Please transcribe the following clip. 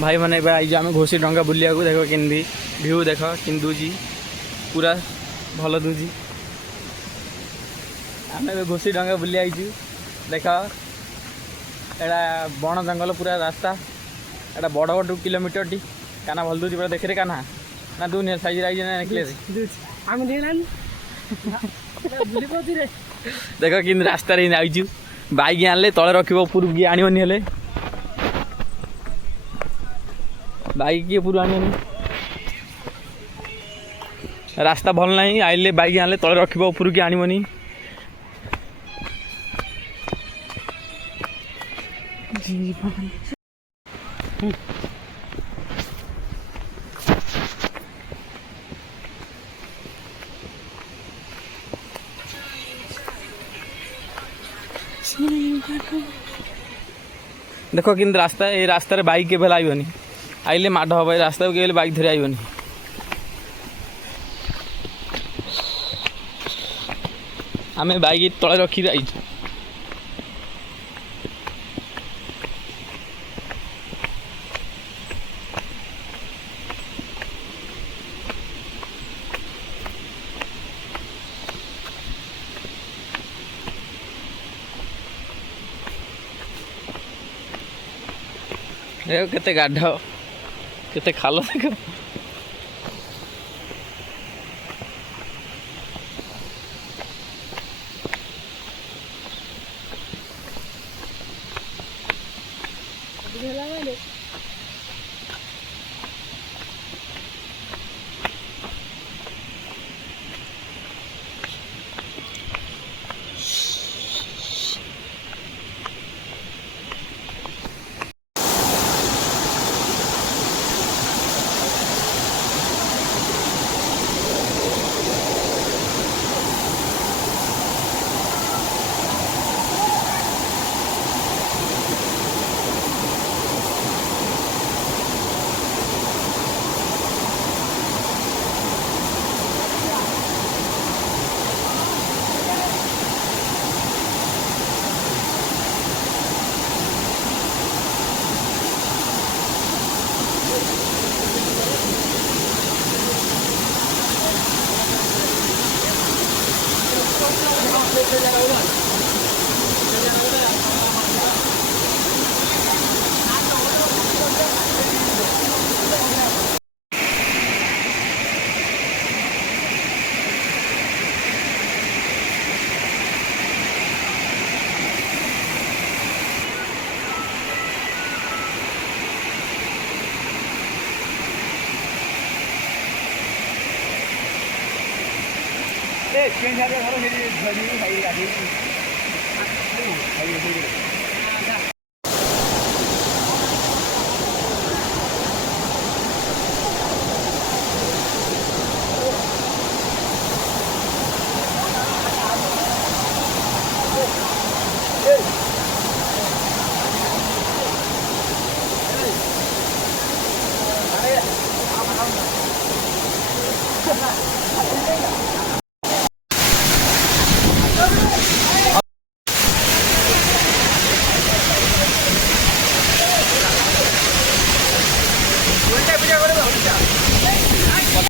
भाई मैंने आई आम घोषी डंगा बुलिया देख कि भ्यू देख कि दूजी पूरा भल दूजी आम घोषी डंगा बुली आईचु देख एटा बण जंगल पूरा रास्ता एटा बड़गड़ किलोमीटर टी काना भल दूजी पूरा देखरे काना ना दूनी साइज आई ना नेकलेस देख कि रास्ता आईचु बाइक आनले तले रख उपर आणवनी हेले बाइक किए पूरा आनी रास्ता भल ना आइले बाइक आनले तले रख उपर की आणवनी देख कि रास्ता ये रास्तार बाइक के आईबनी आइले माड हम रास्ता को केवल बाइक धरी आईबनी आम बाइक तले रखी आईचु केते गाढ़ केते खाल देख